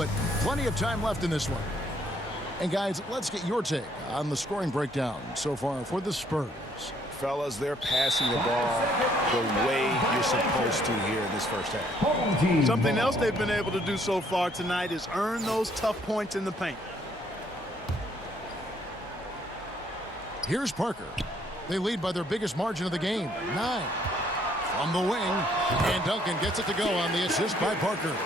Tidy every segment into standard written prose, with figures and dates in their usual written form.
but plenty of time left in this one. And guys, let's get your take on the scoring breakdown so far for the Spurs. Fellas, they're passing the ball the way you're supposed to here in this first half. Something else they've been able to do so far tonight is earn those tough points in the paint. Here's Parker. They lead by their biggest margin of the game, 9. From the wing, and Duncan gets it to go on the assist by Parker.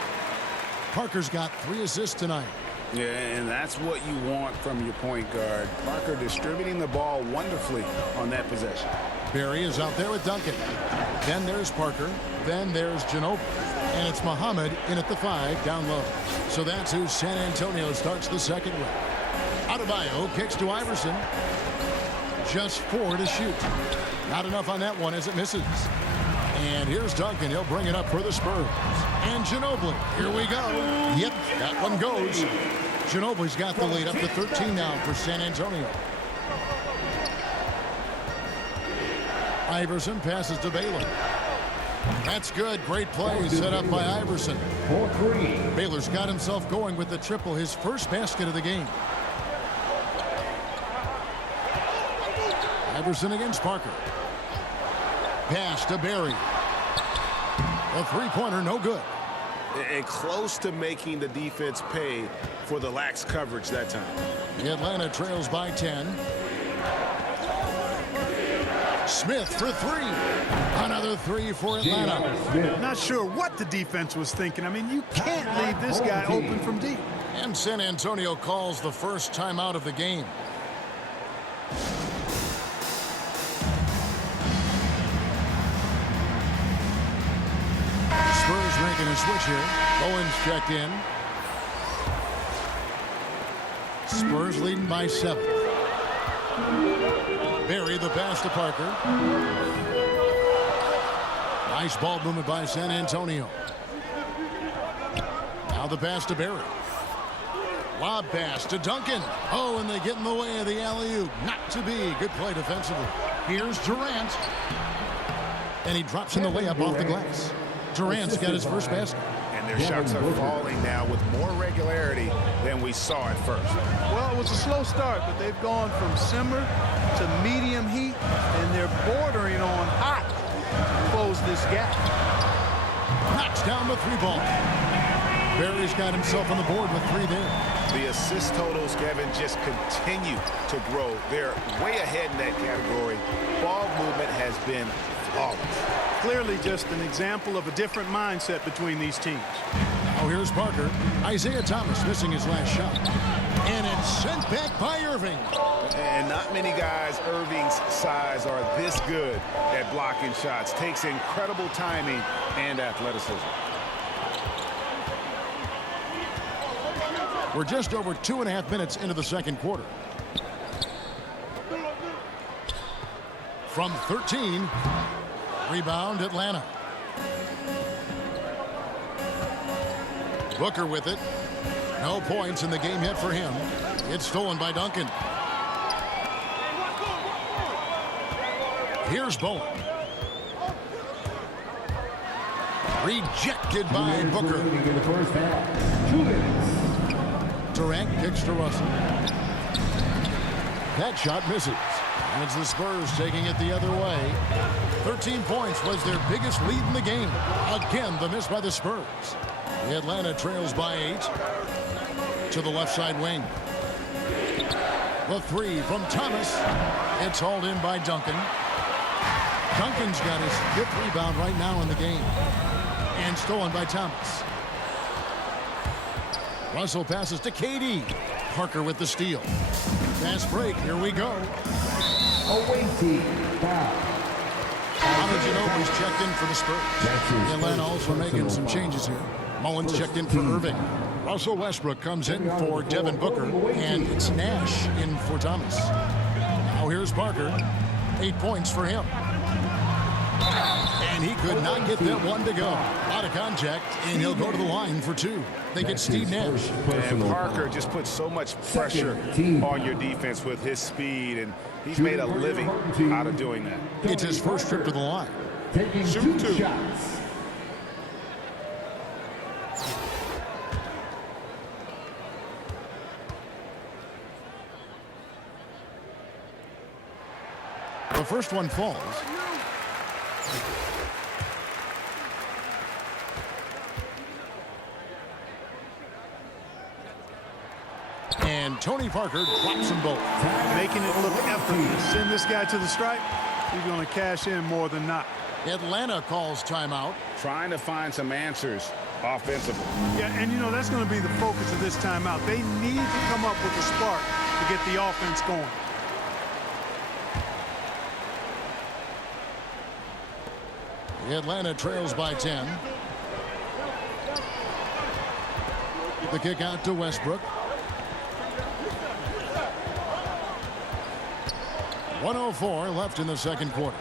Parker's got 3 assists tonight. Yeah, and that's what you want from your point guard. Parker distributing the ball wonderfully on that possession. Barry is out there with Duncan. Then there's Parker. Then there's Ginobili. And it's Muhammad in at the 5 down low. So that's who San Antonio starts the second with. Adebayo kicks to Iverson. Just 4 to shoot. Not enough on that one as it misses. And here's Duncan. He'll bring it up for the Spurs. And Ginobili. Here we go. Yep, that one goes. Ginobili's got the lead up to 13 now for San Antonio. Iverson passes to Baylor. That's good. Great play set up by Iverson. Baylor's got himself going with the triple, his first basket of the game. Iverson against Parker. Pass to Barry. A three-pointer, no good. And close to making the defense pay for the lax coverage that time. The Atlanta trails by 10. Smith for 3. Another 3 for Atlanta. Not sure what the defense was thinking. I mean, you can't leave this guy open from deep. And San Antonio calls the first timeout of the game. Spurs making a switch here. Owens checked in. Spurs leading by 7. Barry the pass to Parker. Nice ball movement by San Antonio. Now the pass to Barry. Lob pass to Duncan. Oh, and they get in the way of the alley-oop. Not to be. Good play defensively. Here's Durant. And he drops in the layup off the glass. Durant's got his first basket. And their shots are falling now with more regularity than we saw at first. Well, it was a slow start, but they've gone from simmer to medium heat, and they're bordering on hot to close this gap. Knocks down the 3-ball. Barry's got himself on the board with 3 there. The assist totals, Kevin, just continue to grow. They're way ahead in that category. Ball movement has been flawless. Clearly just an example of a different mindset between these teams. Oh, here's Parker. Isaiah Thomas missing his last shot. And it's sent back by Irving. And not many guys Irving's size are this good at blocking shots. Takes incredible timing and athleticism. We're just over 2.5 minutes into the second quarter. From 13, rebound Atlanta. Booker with it. No points in the game yet for him. It's stolen by Duncan. Here's Bowen. Rejected by Booker. Durant kicks to Russell. That shot misses. And it's the Spurs taking it the other way. 13 points was their biggest lead in the game. Again, the miss by the Spurs. The Atlanta trails by 8. To the left side wing. The 3 from Thomas. It's hauled in by Duncan. Duncan's got his 5th rebound right now in the game. And stolen by Thomas. Russell passes to KD. Parker with the steal. Fast break. Here we go. Ginobili's checked in for the Spurs. Atlanta also making some changes here. Mullins checked in for Irving. Russell Westbrook comes in for Devin Booker. And it's Nash in for Thomas. Now here's Parker. 8 points for him. And he could not get that one to go. Out of contact, and he'll go to the line for 2. They get Steve Nash. And Parker just puts so much pressure on your defense with his speed, and he's made a living out of doing that. It's his first trip to the line. Shoot 2. The first one falls. And Tony Parker drops them both. Making it look effortless. Send this guy to the stripe. He's going to cash in more than not. Atlanta calls timeout. Trying to find some answers offensively. Yeah, and you know, that's going to be the focus of this timeout. They need to come up with a spark to get the offense going. Atlanta trails by 10. The kick out to Westbrook. 1:04 left in the second quarter.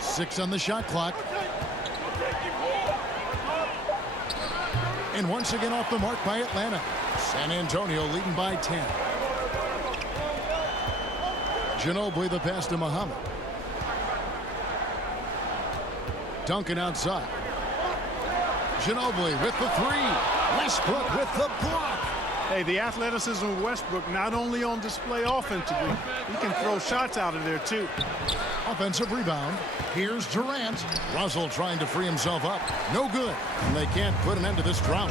6 on the shot clock. And once again off the mark by Atlanta. San Antonio leading by 10. Ginobili the pass to Muhammad. Duncan outside. Ginobili with the three. Westbrook with the block. Hey, the athleticism of Westbrook not only on display offensively, he can throw shots out of there too. Offensive rebound. Here's Durant. Russell trying to free himself up. No good. And they can't put an end to this drought.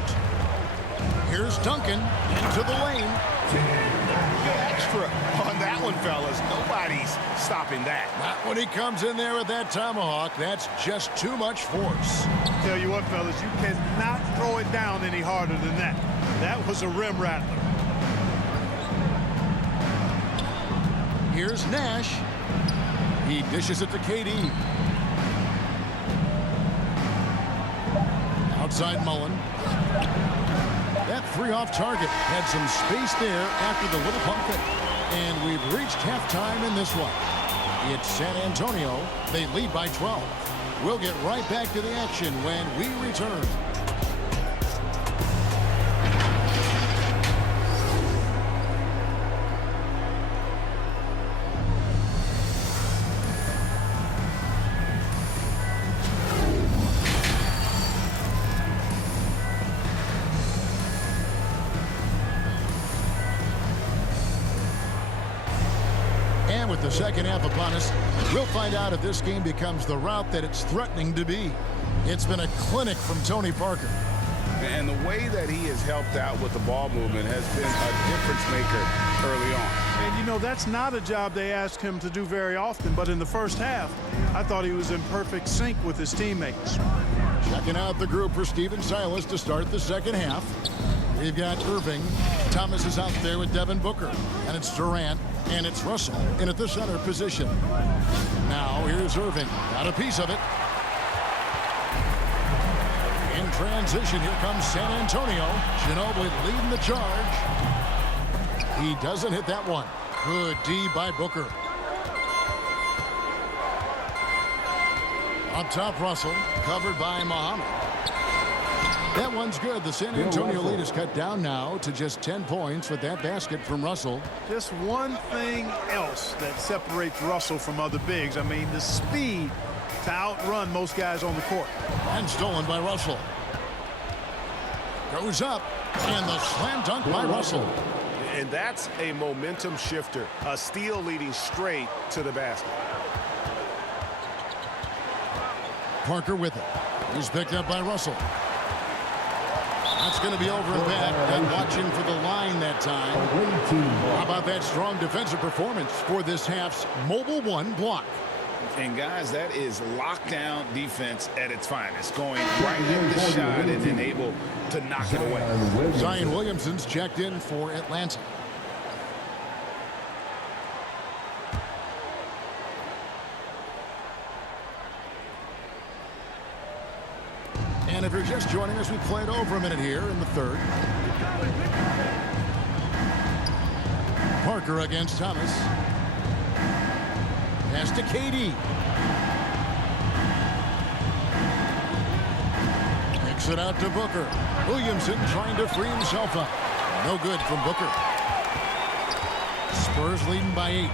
Here's Duncan into the lane. Extra on that one, fellas. Nobody's stopping that. Not when he comes in there with that tomahawk. That's just too much force. Tell you what, fellas, you cannot throw it down any harder than that. That was a rim rattler. Here's Nash. He dishes it to KD. Outside Mullen. That three off target had some space there after the little pump fake. And we've reached halftime in this one. It's San Antonio. They lead by 12. We'll get right back to the action when we return. With the second half upon us, we'll find out if this game becomes the route that it's threatening to be. It's been a clinic from Tony Parker. And the way that he has helped out with the ball movement has been a difference maker early on. And you know, that's not a job they ask him to do very often, but in the first half, I thought he was in perfect sync with his teammates. Checking out the group for Stephen Silas to start the second half. We've got Irving. Thomas is out there with Devin Booker. And it's Durant. And it's Russell in at the center position. Now here's Irving. Got a piece of it. In transition, here comes San Antonio. Ginobili leading the charge. He doesn't hit that one. Good D by Booker. Up top, Russell. Covered by Muhammad. That one's good. The San Antonio lead is cut down now to just 10 points with that basket from Russell. Just one thing else that separates Russell from other bigs. I mean, the speed to outrun most guys on the court. And stolen by Russell. Goes up. And the slam dunk by Russell. And that's a momentum shifter. A steal leading straight to the basket. Parker with it. He's picked up by Russell. That's going to be over and back. And watching for the line that time. How about that strong defensive performance for this half's mobile one block? And guys, that is lockdown defense at its finest. Going right at the shot and then able to knock it away. Zion Williamson's checked in for Atlanta. And if you're just joining us, we played over a minute here in the third. Parker against Thomas. Pass to KD. Kicks it out to Booker. Williamson trying to free himself up. No good from Booker. Spurs leading by 8.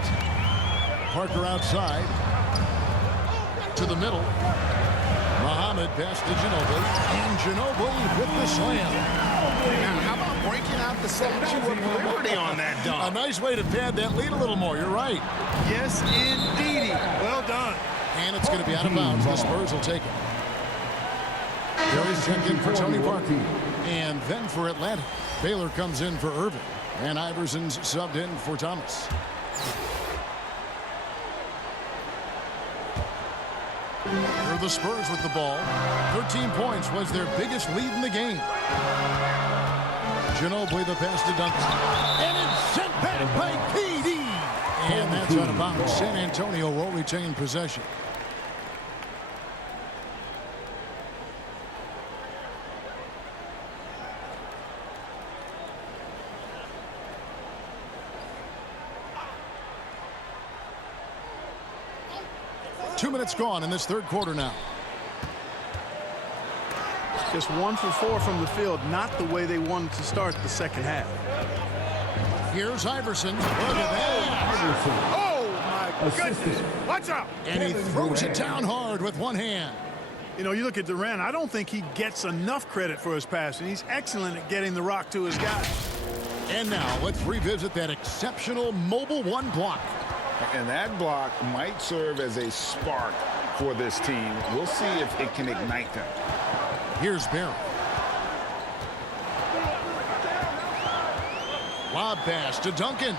Parker outside. To the middle. Muhammad Muhammad pass to Ginobili. And Ginobili with the slam. Now, how about breaking out the Statue of Liberty on that dunk? A nice way to pad that lead a little more. You're right. Yes, indeedy. Well done. And it's going to be out of bounds. The Spurs will take it. Gary's checked in for Tony Parker. And then for Atlanta, Baylor comes in for Irving. And Iverson's subbed in for Thomas. For the Spurs with the ball. 13 points was their biggest lead in the game. Ginobili the pass to Duncan. And it's sent back by KD. And that's out of bounds. San Antonio will retain possession. Two minutes gone in this third quarter now. Just 1 for 4 from the field, not the way they wanted to start the second half. Here's Iverson. Look at that. Oh, my goodness. Watch out. And he throws it down hard with one hand. You know, you look at Durant, I don't think he gets enough credit for his passing. He's excellent at getting the rock to his guy. And now let's revisit that exceptional mobile one block. And that block might serve as a spark for this team. We'll see if it can ignite them. Here's Barry. Lob pass to Duncan.